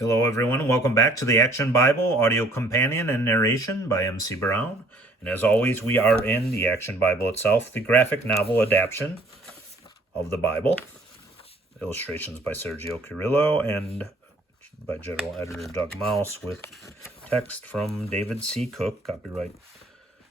Hello, everyone. Welcome back to the Action Bible Audio Companion and Narration by MC Brown. And as always, we are in the Action Bible itself, the graphic novel adaptation of the Bible. Illustrations by Sergio Carrillo and by General Editor Doug Mouse with text from David C. Cook, copyright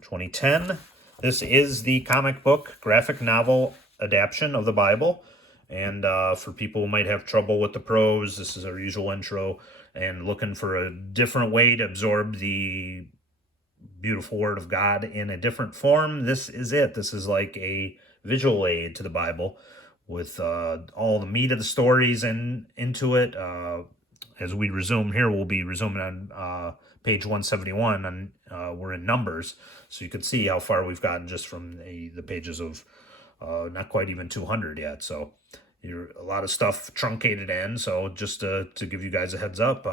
2010. This is the comic book graphic novel adaptation of the Bible. And for people who might have trouble with the prose, this is our usual intro, and looking for a different way to absorb the beautiful Word of God in a different form, this is it. This is like a visual aid to the Bible with all the meat of the stories into it. As we resume here, we'll be resuming on page 171, and we're in Numbers, so you can see how far we've gotten just from the pages of not quite even 200 yet. So a lot of stuff truncated in. So just to give you guys a heads up,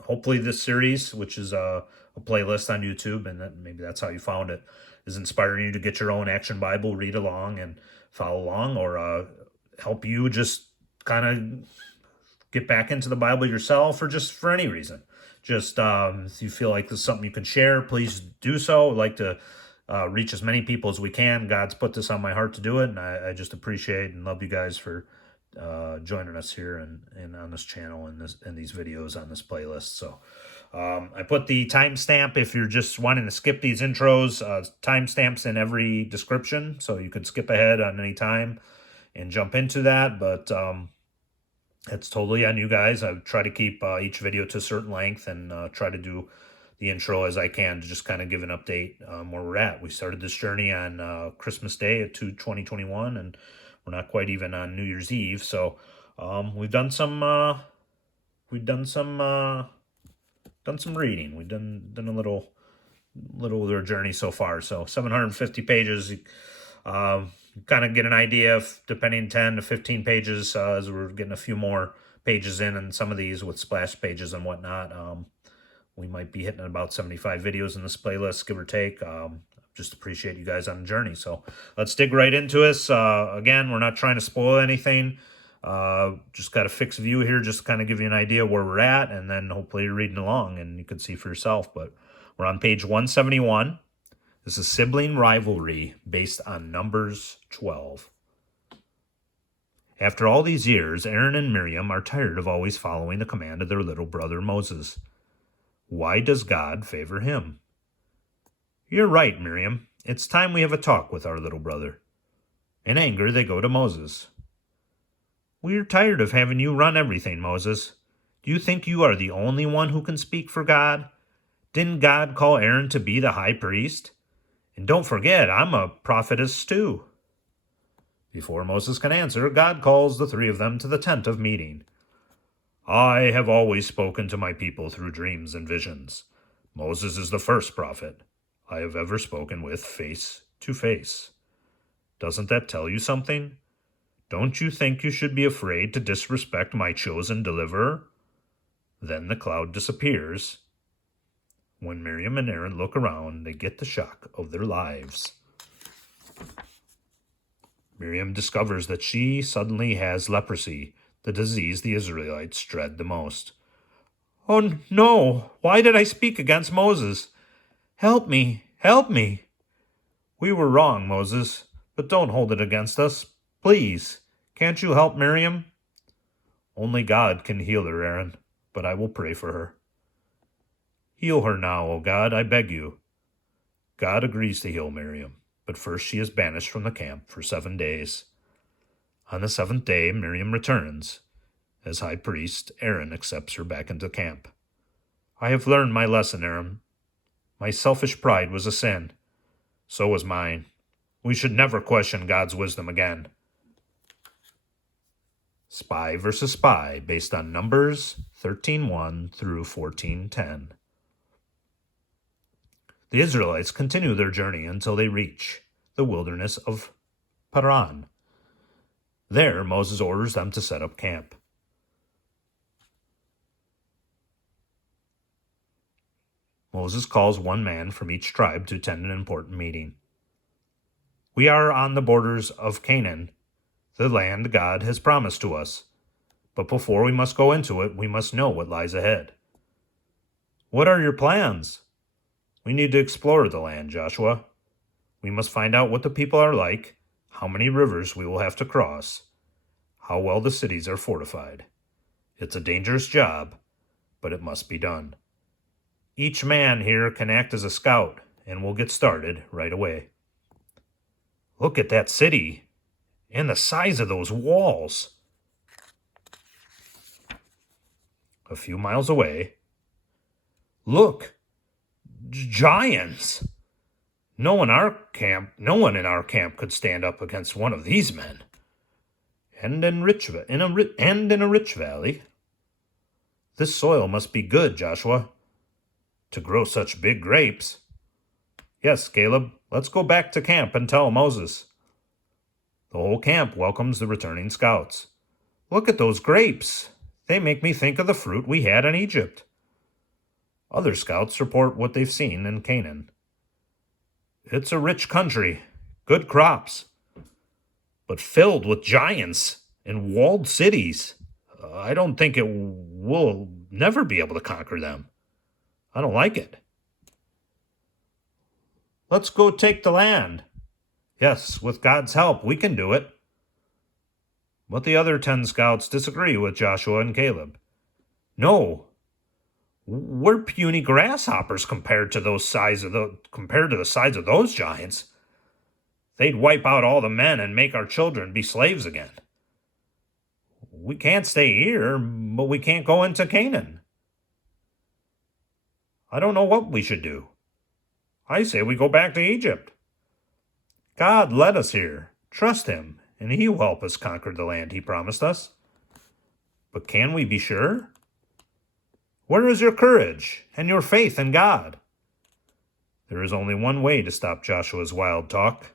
hopefully this series, which is a playlist on YouTube, and maybe that's how you found it, is inspiring you to get your own Action Bible, read along and follow along, or help you just kind of get back into the Bible yourself, or just for any reason. Just if you feel like this is something you can share, please do so. I'd like to reach as many people as we can. God's put this on my heart to do it, and I just appreciate and love you guys for joining us here and on this channel and these videos on this playlist. So I put the timestamp if you're just wanting to skip these intros. Timestamps in every description, so you could skip ahead on any time and jump into that. But it's totally on you guys. I try to keep each video to a certain length and try to do the intro as I can to just kind of give an update where we're at. We started this journey on Christmas Day of 2021, and we're not quite even on New Year's Eve. So we've done some reading. We've done a little of their journey so far. So 750 pages. Kind of get an idea of, depending 10 to 15 pages, as we're getting a few more pages in, and some of these with splash pages and whatnot. We might be hitting about 75 videos in this playlist, give or take. Just appreciate you guys on the journey. So let's dig right into this. Again, we're not trying to spoil anything. Just got a fixed view here, just to kind of give you an idea where we're at, and then hopefully you're reading along and you can see for yourself. But we're on page 171. This is Sibling Rivalry based on Numbers 12. After all these years, Aaron and Miriam are tired of always following the command of their little brother Moses. Why does God favor him? You're right, Miriam. It's time we have a talk with our little brother. In anger, they go to Moses. We're tired of having you run everything, Moses. Do you think you are the only one who can speak for God? Didn't God call Aaron to be the high priest? And don't forget, I'm a prophetess too. Before Moses can answer, God calls the three of them to the tent of meeting. I have always spoken to my people through dreams and visions. Moses is the first prophet I have ever spoken with face to face. Doesn't that tell you something? Don't you think you should be afraid to disrespect my chosen deliverer? Then the cloud disappears. When Miriam and Aaron look around, they get the shock of their lives. Miriam discovers that she suddenly has leprosy, the disease the Israelites dread the most. Oh no! Why did I speak against Moses? Help me! Help me! We were wrong, Moses, but don't hold it against us. Please, can't you help Miriam? Only God can heal her, Aaron, but I will pray for her. Heal her now, O God, I beg you. God agrees to heal Miriam, but first she is banished from the camp for 7 days. On the 7th day, Miriam returns. As high priest, Aaron accepts her back into camp. I have learned my lesson, Aaron. My selfish pride was a sin. So was mine. We should never question God's wisdom again. Spy versus Spy, based on Numbers 13:1 through 14:10. The Israelites continue their journey until they reach the wilderness of Paran. There, Moses orders them to set up camp. Moses calls one man from each tribe to attend an important meeting. We are on the borders of Canaan, the land God has promised to us. But before we must go into it, we must know what lies ahead. What are your plans? We need to explore the land, Joshua. We must find out what the people are like, how many rivers we will have to cross, how well the cities are fortified. It's a dangerous job, but it must be done. Each man here can act as a scout, and we'll get started right away. Look at that city, and the size of those walls. A few miles away, look, giants. No one in our camp could stand up against one of these men. And in a rich valley. This soil must be good, Joshua, to grow such big grapes. Yes, Caleb, let's go back to camp and tell Moses. The whole camp welcomes the returning scouts. Look at those grapes. They make me think of the fruit we had in Egypt. Other scouts report what they've seen in Canaan. It's a rich country, good crops, but filled with giants and walled cities. I don't think we'll never be able to conquer them. I don't like it. Let's go take the land. Yes, with God's help, we can do it. But the other 10 scouts disagree with Joshua and Caleb. No, we're puny grasshoppers compared to the size of those giants. They'd wipe out all the men and make our children be slaves again. We can't stay here, but we can't go into Canaan. I don't know what we should do. I say we go back to Egypt. God led us here. Trust him, and he will help us conquer the land he promised us. But can we be sure? Where is your courage and your faith in God? There is only one way to stop Joshua's wild talk.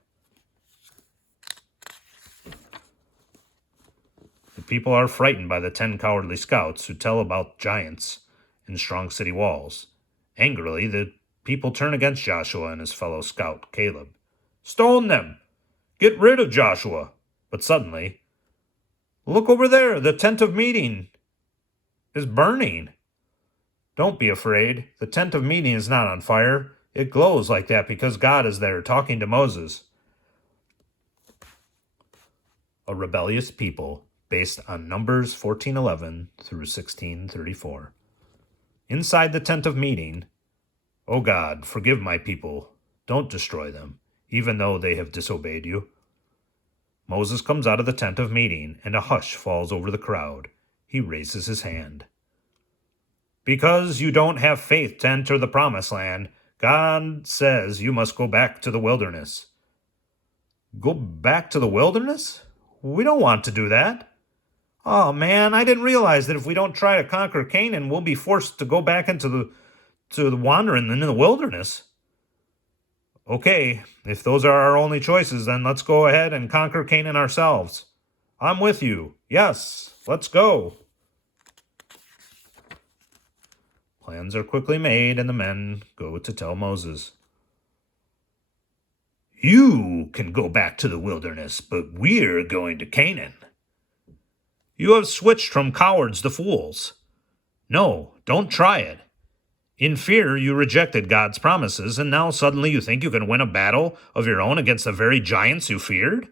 The people are frightened by the 10 cowardly scouts who tell about giants and strong city walls. Angrily, the people turn against Joshua and his fellow scout, Caleb. Stone them! Get rid of Joshua! But suddenly, look over there, the tent of meeting is burning. Don't be afraid. The tent of meeting is not on fire. It glows like that because God is there talking to Moses. A rebellious people based on Numbers 14:11 through 16:34. Inside the tent of meeting, O God, forgive my people. Don't destroy them, even though they have disobeyed you. Moses comes out of the tent of meeting, and a hush falls over the crowd. He raises his hand. Because you don't have faith to enter the promised land, God says you must go back to the wilderness. Go back to the wilderness? We don't want to do that. Oh man, I didn't realize that if we don't try to conquer Canaan, we'll be forced to go back into the wandering in the wilderness. Okay, if those are our only choices, then let's go ahead and conquer Canaan ourselves. I'm with you. Yes, let's go. Plans are quickly made, and the men go to tell Moses. You can go back to the wilderness, but we're going to Canaan. You have switched from cowards to fools. No, don't try it. In fear, you rejected God's promises, and now suddenly you think you can win a battle of your own against the very giants you feared?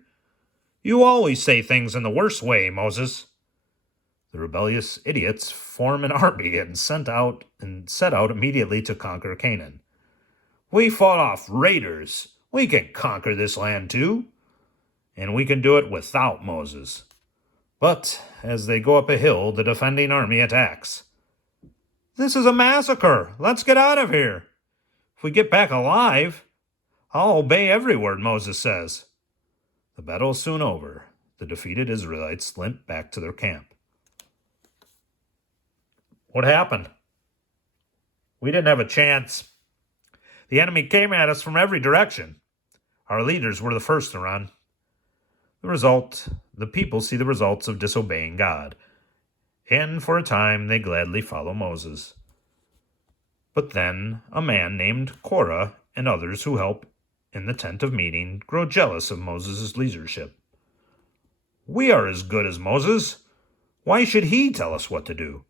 You always say things in the worst way, Moses. The rebellious idiots form an army and set out immediately to conquer Canaan. We fought off raiders. We can conquer this land too. And we can do it without Moses. But as they go up a hill, the defending army attacks. This is a massacre. Let's get out of here. If we get back alive, I'll obey every word Moses says. The battle is soon over. The defeated Israelites limp back to their camp. What happened? We didn't have a chance. The enemy came at us from every direction. Our leaders were the first to run. The people see the results of disobeying God, and for a time they gladly follow Moses. But then a man named Korah and others who help in the tent of meeting grow jealous of Moses' leadership. We are as good as Moses. Why should he tell us what to do?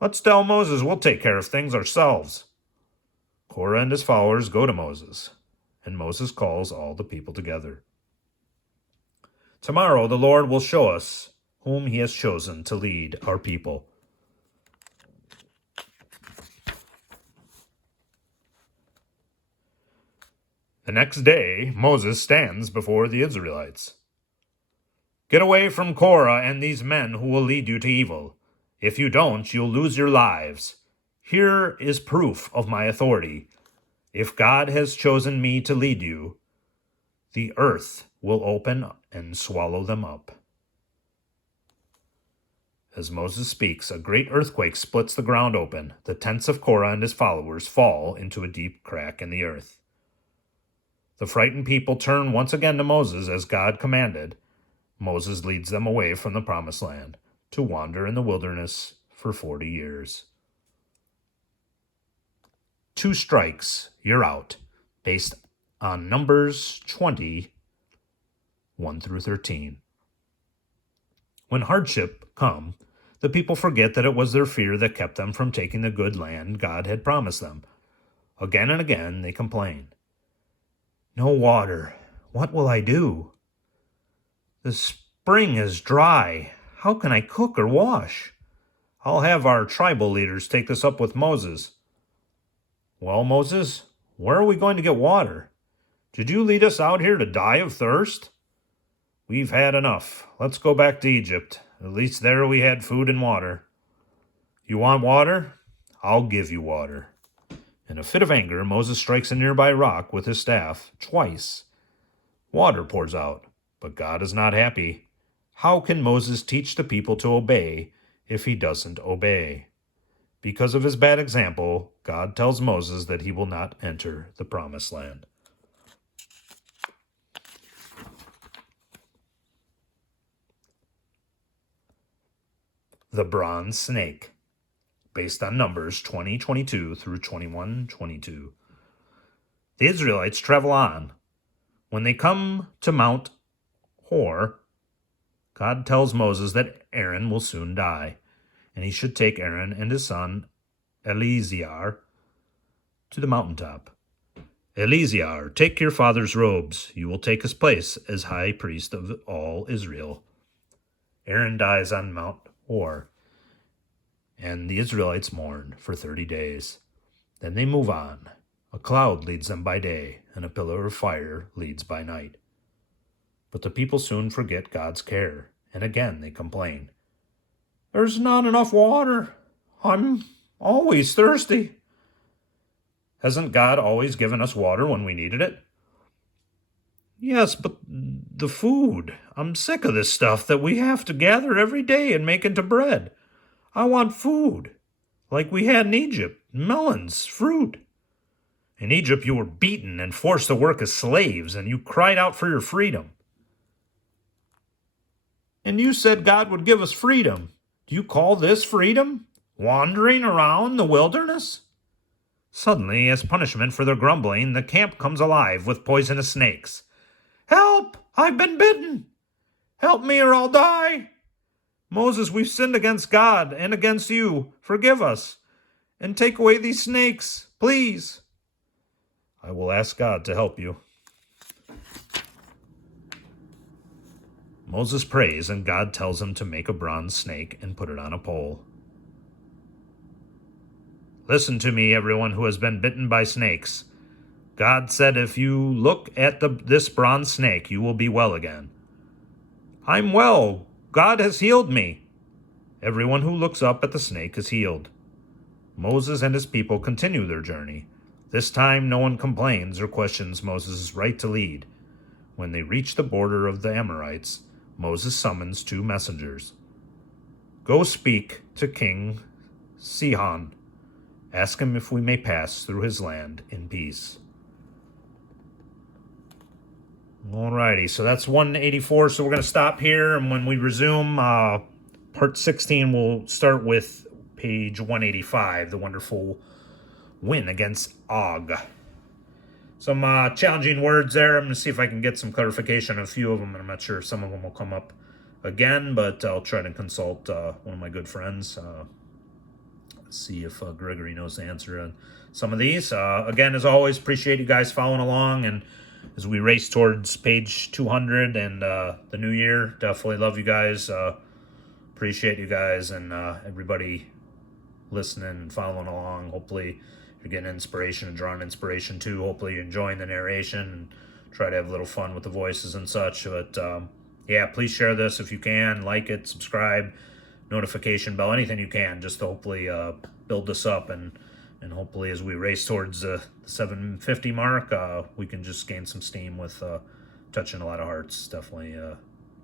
Let's tell Moses we'll take care of things ourselves." Korah and his followers go to Moses, and Moses calls all the people together. "Tomorrow the Lord will show us whom he has chosen to lead our people." The next day, Moses stands before the Israelites. "Get away from Korah and these men who will lead you to evil. If you don't, you'll lose your lives. Here is proof of my authority. If God has chosen me to lead you, the earth will open and swallow them up." As Moses speaks, a great earthquake splits the ground open. The tents of Korah and his followers fall into a deep crack in the earth. The frightened people turn once again to Moses as God commanded. Moses leads them away from the promised land to wander in the wilderness for 40 years. 2 strikes, you're out, based on Numbers 20, 1 through 13. When hardship come, the people forget that it was their fear that kept them from taking the good land God had promised them. Again and again they complain. "No water. What will I do? The spring is dry. How can I cook or wash? I'll have our tribal leaders take this up with Moses." "Well, Moses, where are we going to get water? Did you lead us out here to die of thirst? We've had enough. Let's go back to Egypt. At least there we had food and water." "You want water? I'll give you water." In a fit of anger, Moses strikes a nearby rock with his staff twice. Water pours out, but God is not happy. How can Moses teach the people to obey if he doesn't obey? Because of his bad example, God tells Moses that he will not enter the promised land. The bronze snake, based on Numbers 20:22 through 21:22. The Israelites travel on. When they come to Mount Hor, God tells Moses that Aaron will soon die, and he should take Aaron and his son Eleazar to the mountaintop. "Eleazar, take your father's robes. You will take his place as high priest of all Israel." Aaron dies on Mount Hor, and the Israelites mourn for 30 days. Then they move on. A cloud leads them by day, and a pillar of fire leads by night. But the people soon forget God's care, and again they complain. "There's not enough water. I'm always thirsty." Hasn't God always given us water when we needed it? "Yes, but the food. I'm sick of this stuff that we have to gather every day and make into bread. I want food, like we had in Egypt, melons, fruit. In Egypt you were beaten and forced to work as slaves, and you cried out for your freedom. And you said God would give us freedom. Do you call this freedom? Wandering around the wilderness?" Suddenly, as punishment for their grumbling, the camp comes alive with poisonous snakes. "Help! I've been bitten! Help me or I'll die! Moses, we've sinned against God and against you. Forgive us and take away these snakes, please." "I will ask God to help you." Moses prays, and God tells him to make a bronze snake and put it on a pole. "Listen to me, everyone who has been bitten by snakes. God said if you look at this bronze snake, you will be well again." "I'm well. God has healed me." Everyone who looks up at the snake is healed. Moses and his people continue their journey. This time no one complains or questions Moses' right to lead. When they reach the border of the Amorites, Moses summons 2 messengers. "Go speak to King Sihon. Ask him if we may pass through his land in peace." Alrighty, so that's 184, so we're going to stop here, and when we resume part 16, we'll start with page 185, the wonderful win against Og. Some challenging words there. I'm going to see if I can get some clarification on a few of them, and I'm not sure if some of them will come up again, but I'll try to consult one of my good friends. See if Gregory knows the answer on some of these. Again, as always, appreciate you guys following along, and as we race towards page 200 and the new year, definitely love you guys. Appreciate you guys and everybody listening and following along. Hopefully you're getting inspiration and drawing inspiration too. Hopefully you're enjoying the narration and try to have a little fun with the voices and such. But yeah, please share this if you can. Like it, subscribe, notification bell, anything you can, just to hopefully build this up, and hopefully as we race towards the 750 mark, we can just gain some steam with touching a lot of hearts. Definitely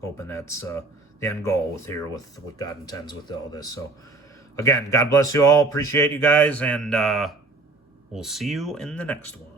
hoping that's the end goal with what God intends with all this. So again, God bless you all. Appreciate you guys, and we'll see you in the next one.